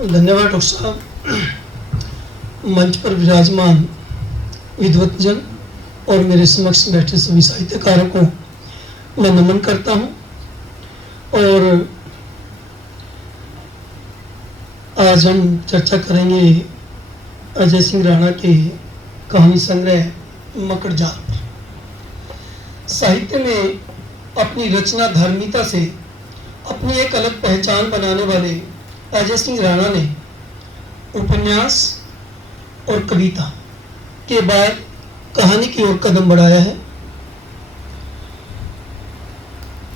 धन्यवाद डॉक्टर साहब। मंच पर विराजमान विद्वतजन और मेरे समक्ष बैठे सभी साहित्यकारों को मैं नमन करता हूं। और आज हम चर्चा करेंगे अजय सिंह राणा के कहानी संग्रह मकड़जाल पर। साहित्य में अपनी रचना धार्मिकता से अपनी एक अलग पहचान बनाने वाले अजय सिंह राणा ने उपन्यास और कविता के बाद कहानी की ओर कदम बढ़ाया है।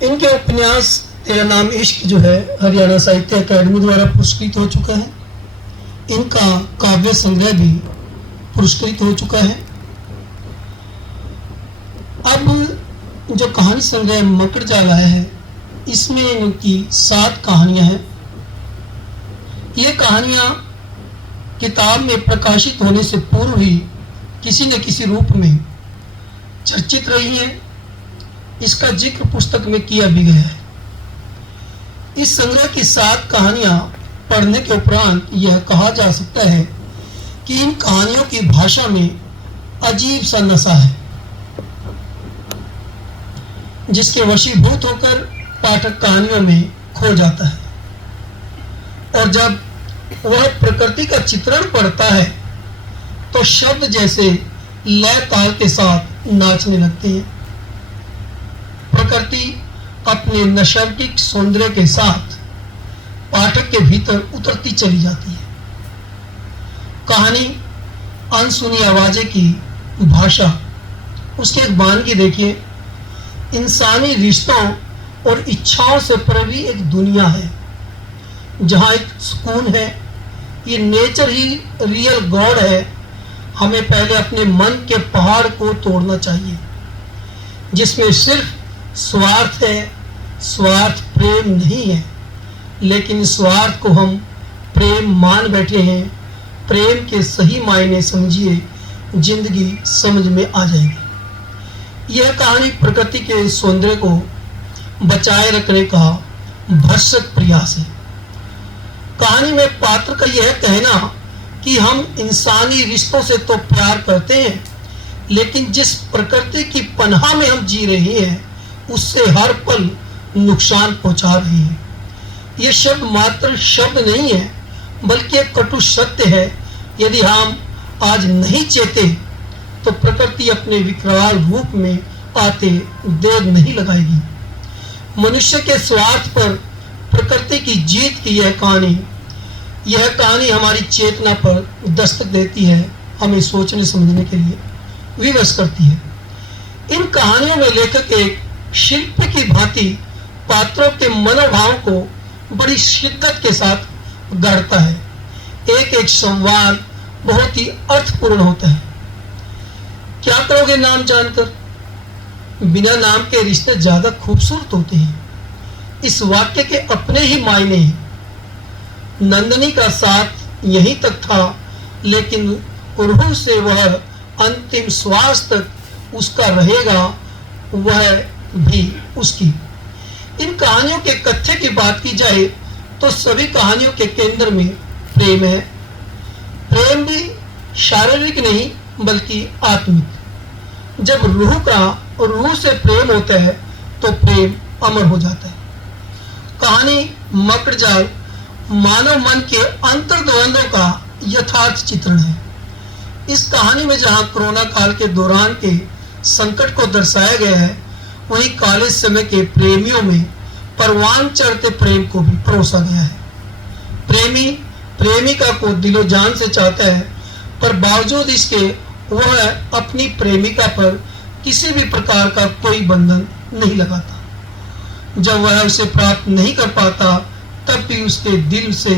इनके उपन्यास तेरा नाम इश्क जो है हरियाणा साहित्य अकादमी द्वारा पुरस्कृत हो चुका है। इनका काव्य संग्रह भी पुरस्कृत हो चुका है। अब जो कहानी संग्रह मकड़जाल आया है, इसमें इनकी 7 कहानियां हैं। ये कहानियां किताब में प्रकाशित होने से पूर्व ही किसी न किसी रूप में चर्चित रही हैं। इसका जिक्र पुस्तक में किया भी गया है। इस संग्रह की 7 कहानियां पढ़ने के उपरांत यह कहा जा सकता है कि इन कहानियों की भाषा में अजीब सा नशा है, जिसके वशीभूत होकर पाठक कहानियों में खो जाता है। और जब वह प्रकृति का चित्रण पढ़ता है तो शब्द जैसे लय ताल के साथ नाचने लगते हैं। प्रकृति अपने नैसर्गिक सौंदर्य के साथ पाठक के भीतर उतरती चली जाती है। कहानी अनसुनी आवाजें की भाषा, उसकी एक वानगी देखिए। इंसानी रिश्तों और इच्छाओं से भरी एक दुनिया है जहाँ एक सुकून है। ये नेचर ही रियल गॉड है। हमें पहले अपने मन के पहाड़ को तोड़ना चाहिए, जिसमें सिर्फ स्वार्थ है। स्वार्थ प्रेम नहीं है, लेकिन स्वार्थ को हम प्रेम मान बैठे हैं। प्रेम के सही मायने समझिए, जिंदगी समझ में आ जाएगी। यह कहानी प्रकृति के सौंदर्य को बचाए रखने का भरसक प्रयास है। कहानी में पात्र का यह कहना कि हम इंसानी रिश्तों से तो प्यार करते हैं, लेकिन जिस प्रकृति की पनाह में हम जी रहे हैं उससे हर पल नुकसान पहुंचा रहे हैं। यह शब्द मात्र शब्द नहीं है, बल्कि एक कटु सत्य है। यदि हम आज नहीं चेते तो प्रकृति अपने विकराल रूप में आते देर नहीं लगाएगी। मनुष्य के स्वार्थ पर प्रकृति की जीत की यह कहानी हमारी चेतना पर दस्तक देती है, हमें सोचने समझने के लिए विवश करती है। इन कहानियों में लेखक एक शिल्प की भांति पात्रों के मनोभाव को बड़ी शिद्दत के साथ गढ़ता है। एक एक संवाद बहुत ही अर्थपूर्ण होता है। क्या करोगे नाम जानकर? बिना नाम के रिश्ते ज्यादा खूबसूरत होते हैं। इस वाक्य के अपने ही मायने हैं। नंदनी का साथ यहीं तक था, लेकिन रूह से वह अंतिम श्वास तक उसका रहेगा, वह भी उसकी। इन कहानियों के कथ्य की बात की जाए तो सभी कहानियों के केंद्र में प्रेम है। प्रेम भी शारीरिक नहीं बल्कि आत्मिक। जब रूह से प्रेम होता है तो प्रेम अमर हो जाता है। कहानी मकड़जाल मानव मन के अंतर्द्वंद्वों का यथार्थ चित्रण है। इस कहानी में जहां कोरोना काल के दौरान के संकट को दर्शाया गया है, वहीं कॉलेज समय के प्रेमियों में परवान चढ़ते प्रेम को भी परोसा गया है। प्रेमी प्रेमिका को दिलो जान से चाहता है, पर बावजूद इसके वह अपनी प्रेमिका पर किसी भी प्रकार का कोई बंधन नहीं लगाता। जब वह उसे प्राप्त नहीं कर पाता, तब भी उसके दिल से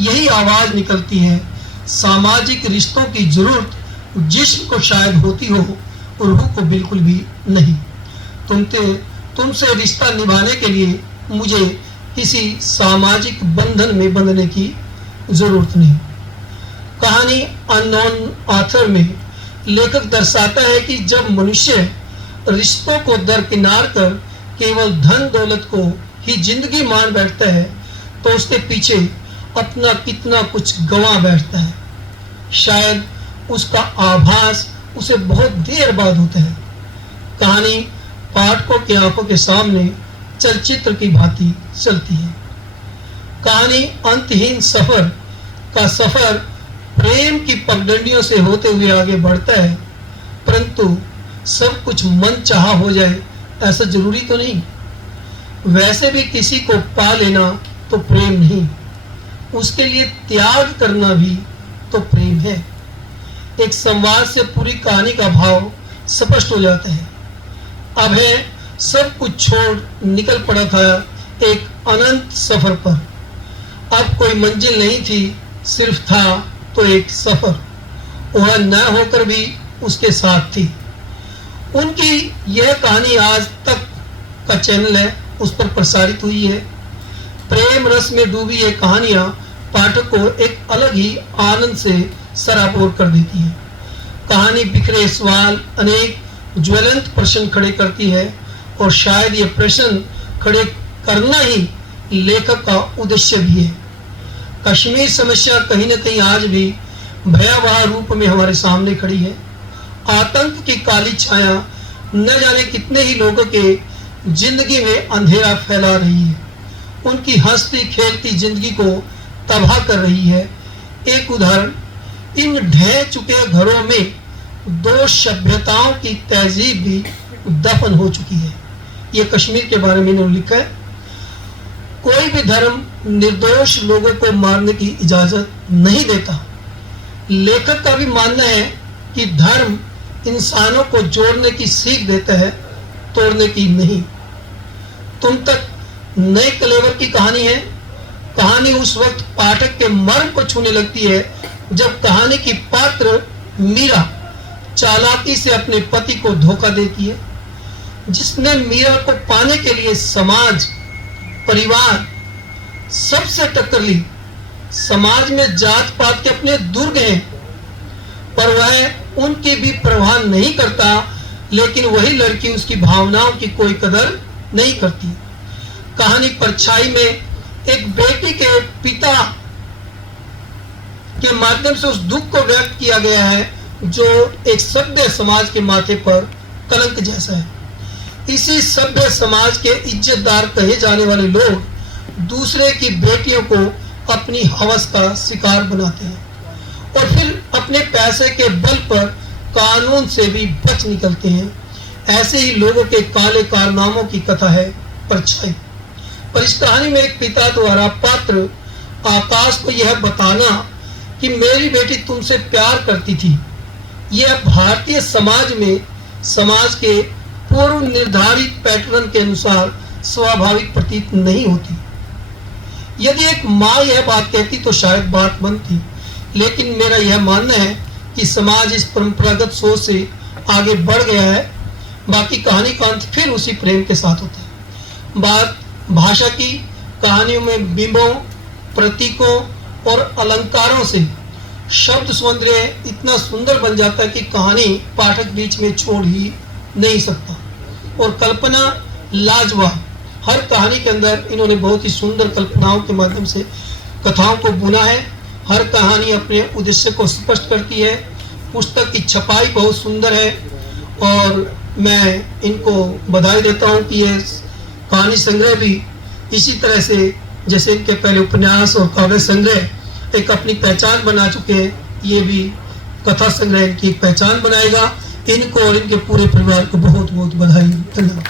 यही आवाज निकलती है, सामाजिक रिश्तों की जरूरत जिस्म को शायद होती हो, रूह को बिल्कुल भी नहीं। तुमसे रिश्ता निभाने के लिए मुझे किसी सामाजिक बंधन में बंधने की जरूरत नहीं। कहानी अननोन ऑथर में लेखक दर्शाता है कि जब मनुष्य रिश्तों को दरकिनार कर केवल धन दौलत को ही जिंदगी मान बैठता है, तो उसके पीछे अपना कितना कुछ गंवा बैठता है। शायद उसका आभास उसे बहुत देर बाद होता है। कहानी पाठकों की आंखों के सामने चलचित्र की भांति चलती है। कहानी अंतहीन सफर का सफर प्रेम की पगडंडियों से होते हुए आगे बढ़ता है, परंतु सब कुछ मन चाहा हो जाए ऐसा जरूरी तो नहीं। वैसे भी किसी को पा लेना तो प्रेम नहीं, उसके लिए त्याग करना भी तो प्रेम है। एक संवाद से पूरी कहानी का भाव स्पष्ट हो जाता है। अभय सब कुछ छोड़ निकल पड़ा था एक अनंत सफर पर। अब कोई मंजिल नहीं थी, सिर्फ था तो एक सफर। वह न होकर भी उसके साथ थी। उनकी यह कहानी आज तक का चैनल है, उस पर प्रसारित हुई है। प्रेम रस में डूबी ये कहानियां पाठक को एक अलग ही आनंद से सराबोर कर देती है। कहानी बिखरे सवाल, अनेक ज्वलंत प्रश्न खड़े करती है, और शायद ये प्रश्न खड़े करना ही लेखक का उद्देश्य भी है। कश्मीर समस्या कहीं न कहीं आज भी भयावह रूप में हमारे सामने खड़ी है। आतंक की काली छाया न जाने कितने ही लोगों के जिंदगी में अंधेरा फैला रही है, उनकी हंसती खेलती जिंदगी को तबाह कर रही है। एक उदाहरण, इन ढह चुके घरों में दो सभ्यताओं की तहजीब भी दफन हो चुकी है। ये कश्मीर के बारे में इन्होंने लिखा है। कोई भी धर्म निर्दोष लोगों को मारने की इजाजत नहीं देता। लेखक का भी मानना है कि धर्म इंसानों को जोड़ने की सीख देता है, तोड़ने की नहीं। तुम तक नए कलेवर की कहानी है। कहानी उस वक्त पाठक के मर्म को छूने लगती है जब कहानी की पात्र मीरा चालाकी से अपने पति को धोखा देती है, जिसने मीरा को पाने के लिए समाज, परिवार सबसे टक्कर ली। समाज में जात पात के अपने दुर्ग हैं, पर वह उनकी भी परवाह नहीं करता, लेकिन वही लड़की उसकी भावनाओं की कोई कदर नहीं करती। कहानी परछाई में एक बेटी के पिता के माध्यम से उस दुख को व्यक्त किया गया है जो एक सभ्य समाज के माथे पर कलंक जैसा है। इसी सभ्य समाज के इज्जतदार कहे जाने वाले लोग दूसरे की बेटियों को अपनी हवस का शिकार बनाते हैं और फिर अपने पैसे के बल पर कानून से भी बच निकलते हैं। ऐसे ही लोगों के काले कारनामों की कथा है परछाई। पर इस कहानी में एक पिता द्वारा पात्र आकाश को यह बताना कि मेरी बेटी तुमसे प्यार करती थी, यह भारतीय समाज में समाज के पूर्व निर्धारित पैटर्न के अनुसार स्वाभाविक प्रतीत नहीं होती। यदि एक माँ यह बात कहती तो शायद बात बनती, लेकिन मेरा यह मानना है कि समाज इस परंपरागत सोच से आगे बढ़ गया है। बाकी कहानी का अंत फिर उसी प्रेम के साथ होता है। बात भाषा की, कहानियों में बिंबों, प्रतीकों और अलंकारों से शब्द सौंदर्य इतना सुंदर बन जाता है कि कहानी पाठक बीच में छोड़ ही नहीं सकता। और कल्पना लाजवाब। हर कहानी के अंदर इन्होंने बहुत ही सुंदर कल्पनाओं के माध्यम से कथाओं को बुना है। हर कहानी अपने उद्देश्य को स्पष्ट करती है। पुस्तक की छपाई बहुत सुंदर है और मैं इनको बधाई देता हूँ कि ये कहानी संग्रह भी इसी तरह से जैसे इनके पहले उपन्यास और काव्य संग्रह एक अपनी पहचान बना चुके हैं, ये भी कथा संग्रह इनकी एक पहचान बनाएगा। इनको और इनके पूरे परिवार को बहुत बहुत बधाई। धन्यवाद।